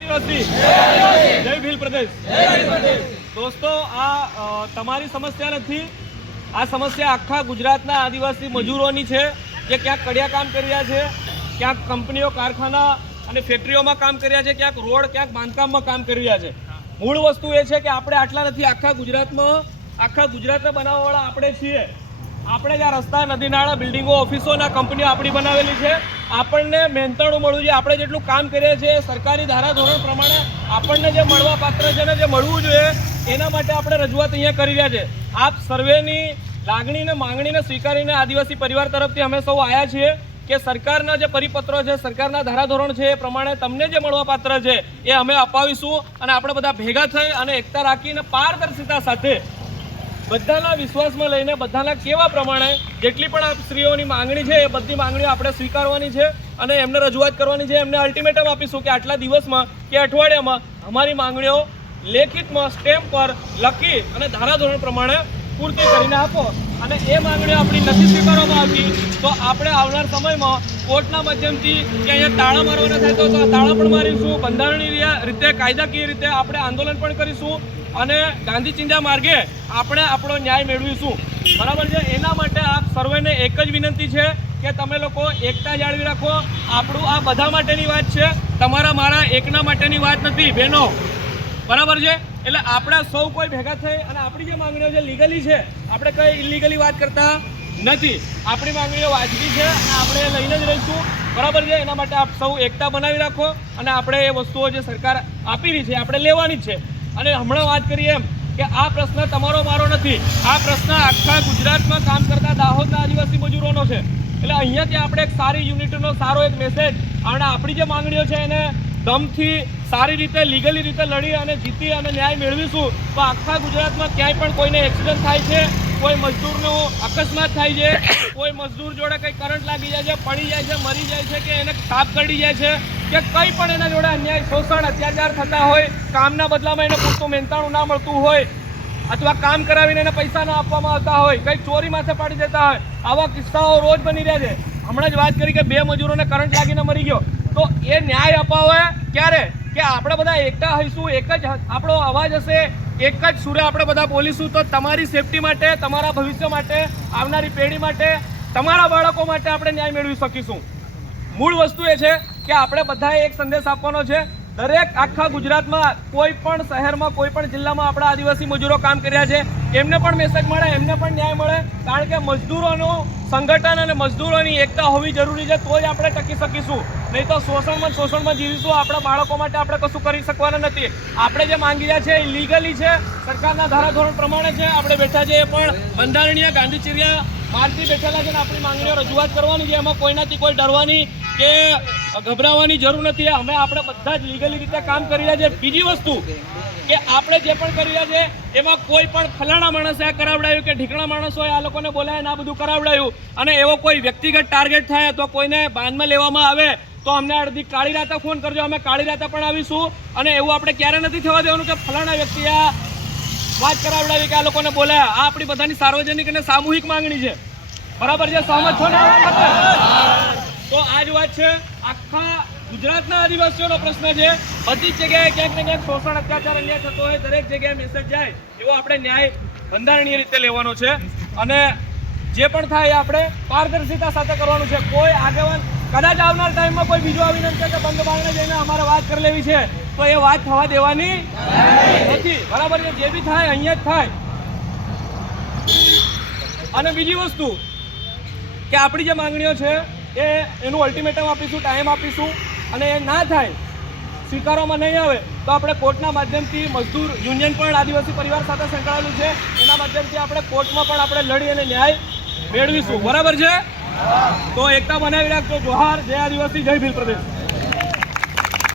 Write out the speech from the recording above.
જય ભીલ પ્રદેશ। દોસ્તો, આ તમારી સમસ્યા નથી, આ સમસ્યા આખા ગુજરાતના આદિવાસી મજૂરોની છે જે ક્યાંક કડિયા કામ કરી રહ્યા છે, ક્યાંક કંપનીઓ કારખાના અને ફેક્ટરીઓમાં કામ કરી રહ્યા છે, ક્યાંક રોડ ક્યાંક બાંધકામમાં કામ કરી રહ્યા છે। મૂળ વસ્તુ એ છે કે આપણે આટલા નથી, આખા ગુજરાતને બનાવવાવાળા આપણે છીએ। આપણે જ આ રસ્તા, નદી નાળા, બિલ્ડિંગો, ઓફિસોના કંપનીઓ આપણી બનાવેલી છે। આપણને મહેનતાણું મળવું જોઈએ, આપણે જેટલું કામ કરીએ છીએ સરકારી ધારાધોરણ પ્રમાણે આપણને જે મળવા પાત્ર છે ને, જે મળવું જોઈએ એના માટે આપણે રજૂઆત અહીંયા કરી રહ્યા છે। આપ સર્વેની લાગણીને, માંગણીને સ્વીકારીને આદિવાસી પરિવાર તરફથી અમે સૌ આવ્યા છીએ કે સરકારના જે પરિપત્રો છે, સરકારના ધારાધોરણ છે એ પ્રમાણે તમને જે મળવા પાત્ર છે એ અમે અપાવીશું અને આપણે બધા ભેગા થઈ અને એકતા રાખીને પારદર્શિતા સાથે બધાના વિશ્વાસમાં લઈને બધાના કેવા પ્રમાણે જેટલી પણ આપ સ્ત્રીઓની માંગણી છે એ બધી માંગણીઓ આપણે સ્વીકારવાની છે અને એમને રજૂઆત કરવાની છે। એમને અલ્ટિમેટમ આપીશું કે આટલા દિવસમાં કે અઠવાડિયામાં અમારી માંગણીઓ લેખિતમાં સ્ટેમ્પ પર લખી અને ધારાધોરણ પ્રમાણે પૂર્તિ કરીને આપો। અને એ માંગણીઓ આપણી નથી સ્વીકારવામાં આવતી તો આપણે આવનાર સમયમાં કોર્ટના માધ્યમથી કે અહીંયા તાળા મારવાના થાય તો તાળા પણ મારીશું, બંધારણીય રીતે, કાયદાકીય રીતે આપણે આંદોલન પણ કરીશું અને ગાંધી ચિંધ્યા માર્ગે આપણે આપણો ન્યાય મેળવીશું। બરાબર છે? એના માટે આપ સર્વેને એક જ વિનંતી છે કે તમે લોકો એકતા જાળવી રાખો। આપણું આ બધા માટેની વાત છે, તમારા મારા એકના માટેની વાત નથી બહેનો, બરાબર છે? એટલે આપણે સૌ કોઈ ભેગા થઈ અને આપણી જે માંગણીઓ છે લીગલી છે, આપણે કંઈ ઇલીગલી વાત કરતા નથી, આપણી માંગણીઓ વાજબી છે અને આપણે એ લઈને જ રહીશું, બરાબર છે? એના માટે આપ સૌ એકતા બનાવી રાખો અને આપણે એ વસ્તુઓ જે સરકાર આપી રહી છે આપણે લેવાની જ છે। અને હમણાં વાત કરીએ એમ કે આ પ્રશ્ન તમારો મારો નથી, આ પ્રશ્ન આખા ગુજરાતમાં કામ કરતા દાહોદના આદિવાસી મજૂરોનો છે। એટલે અહીંયાથી આપણે એક સારી યુનિટીનો સારો એક મેસેજ અને આપણી જે માંગણીઓ છે એને દમથી સારી રીતે લીગલી રીતે લડી અને જીતી અને ન્યાય મેળવીશું તો આખા ગુજરાતમાં ક્યાંય પણ કોઈને એક્સિડન્ટ થાય છે, કોઈ મજદૂરનું અકસ્માત થાય છે, કોઈ મજદૂર જોડે કંઈ કરંટ લાગી જાય છે, પડી જાય છે, મરી જાય છે કે એને સાપ કરડી જાય છે કે કંઈ પણ એના જોડે અન્યાય, શોષણ, અત્યાચાર થતા હોય, કામના બદલામાં એને પૂરતું મહેનતાણું ના મળતું હોય અથવા કામ કરાવીને એને પૈસા ના આપવામાં આવતા હોય, કંઈક ચોરી માથે પાડી દેતા હોય, આવા કિસ્સાઓ રોજ બની રહ્યા છે। હમણાં જ વાત કરી કે 2 મજૂરોને કરંટ લાગીને મરી ગયો, તો એ ન્યાય અપાવે ક્યારે કે આપણે બધા એકતા હઈશું, એક જ આપણો અવાજ હશે, એક જ સુરે આપણે બધા બોલીશું તો તમારી સેફટી માટે, તમારા ભવિષ્ય માટે, આવનારી પેઢી માટે, તમારા બાળકો માટે આપણે ન્યાય મેળવી શકીશું। મૂળ વસ્તુ એ છે કે આપણે બધાએ એક સંદેશ આપવાનો છે, દરેક આખા ગુજરાતમાં કોઈ પણ શહેરમાં, કોઈ પણ જિલ્લામાં આપણા આદિવાસી મજૂરો કામ કરી રહ્યા છે એમને પણ મેસેજ મળે, એમને પણ ન્યાય મળે, કારણ કે મજદૂરોનું સંગઠન અને મજદૂરોની એકતા હોવી જરૂરી છે, તો જ આપણે ટકી શકીશું, નહીં તો શોષણમાં જીવીશું, આપણા બાળકો માટે આપણે કશું કરી શકવાના નથી। આપણે જે માંગી રહ્યા છે એ લીગલી છે, સરકારના ધારાધોરણ પ્રમાણે છે, આપણે બેઠા છે એ પણ બંધારણીય ગાંધી ચિંધ્યા માર્ગથી બેઠેલા છે ને આપણી માંગણીઓ રજૂઆત કરવાની છે, એમાં કોઈનાથી કોઈ ડરવાની કે ગભરાવાની જરૂર નથી। આપણે બધા જ લીગલી રીતે કામ કરી રહ્યા છે। બીજી વસ્તુ કે આપણે જે પણ કરી રહ્યા છે એમાં કોઈ પણ ફલાણા માણસે આ કરાવડાયું કે ઢીકણા માણસોએ આ લોકોને બોલાવીને આ બધું કરાવડાયું અને એવો કોઈ વ્યક્તિગત ટાર્ગેટ થાય તો કોઈને બાંધમાં લેવામાં આવે તો અમને અડધી કાળી રાતા ફોન કરજો, અમે કાળી રાતા પણ આવીશું। અને એવું આપણે ક્યારે નથી થવા દેવાનું કે ફલાણા વ્યક્તિએ આ વાત કરાવડાવી કે આ લોકોને બોલાયા। આ આપણી બધાની સાર્વજનિક અને સામૂહિક માંગણી છે, બરાબર છે? સહમત છો ને? તો આ જ વાત છે, આખા ગુજરાતના આદિવાસીઓનો પ્રશ્ન છે, બધી જ જગ્યાએ ક્યાંક ને ક્યાંક શોષણ, અત્યાચાર, અન્યાય થતો હોય, દરેક જગ્યાએ મેસેજ જાય એવો આપણે ન્યાય બંધારણીય રીતે લેવાનો છે અને જે પણ થાય એ આપણે પારદર્શિતા સાથે કરવાનું છે। કોઈ આગેવાન કદાચ આવનાર ટાઈમમાં કોઈ બીજો આવીને કે બંધ બારણે જઈને અમારે વાત કરી લેવી છે તો એ વાત થવા દેવાની નથી, બરાબર છે? જે બી થાય અહીંયા જ થાય। અને બીજી વસ્તુ કે આપણી જે માંગણીઓ છે એનું અલ્ટિમેટમ આપીશું, ટાઈમ આપીશું અને એ ના થાય, સ્વીકારવામાં નહીં આવે તો આપણે કોર્ટના માધ્યમથી, મજદૂર યુનિયન પણ આદિવાસી પરિવાર સાથે સંકળાયેલું છે, એના માધ્યમથી આપણે કોર્ટમાં પણ આપણે લડી અને ન્યાય મેળવીશું, બરાબર છે? તો એકતા બનાવી રાખજો। જોહાર, જય આદિવાસી, જય ભીલ પ્રદેશ।